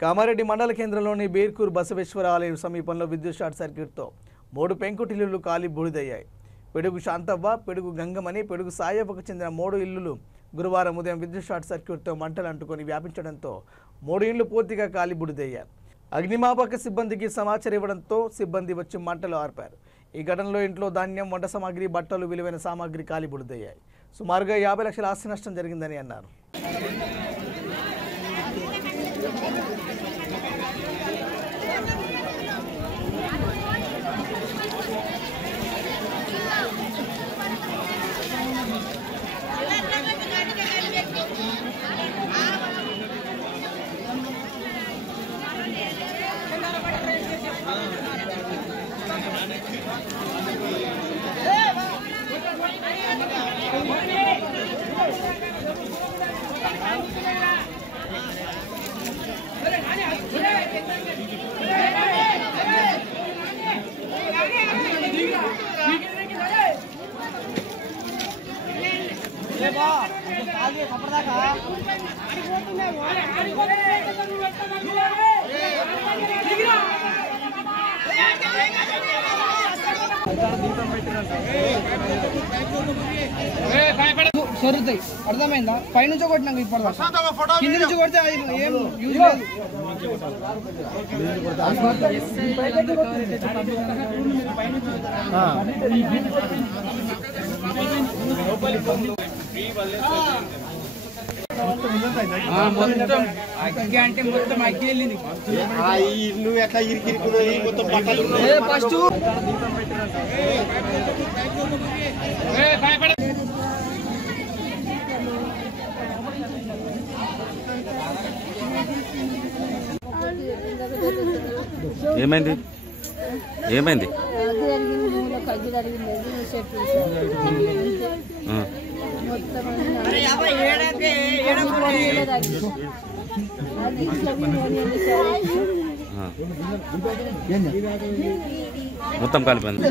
కామారెడ్డి మండల కేంద్రంలోని బీర్కూర్ బసవేశ్వర ఆలయం సమీపంలో విద్యుత్ షార్ట్ సర్క్యూట్తో 3 పెంకుటిల్లులు కాలి బూడిదయ్యాయి. పెడుగు శాంతవ్వ, పెడుగు గంగమని, పెడుగు సాయవ్వకు చెందిన 3 ఇళ్లు గురువారం ఉదయం విద్యుత్ షార్ట్ సర్క్యూట్తో మంటలు అంటుకొని వ్యాపించడంతో 3 ఇళ్లు పూర్తిగా కాలి బూడిదయ్యాయి. అగ్నిమాపక సిబ్బందికి సమాచారం ఇవ్వడంతో సిబ్బంది వచ్చి మంటలు ఆర్పారు. ఈ ఘటనలో ఇంట్లో ధాన్యం, వంట సామాగ్రి, బట్టలు, విలువైన సామాగ్రి కాలి బూడిదయ్యాయి. సుమారుగా 50 లక్షల ఆస్తి నష్టం జరిగిందని అన్నారు. సొరుతాయి అర్థమైందా? పైనుంచి కొట్టినాక ఇప్పుడు కింద నుంచి కొడితే ఏం యూజ్ లేదు. మొత్తం అగ్గి అంటే మొత్తం అగ్గి వెళ్ళింది. ఇల్లు ఎట్లా ఇరికిరికులో మొత్తం బట్టలు ఫస్ట్ ఏమైంది ఏమైంది మొత్తం కాలిపోయింది.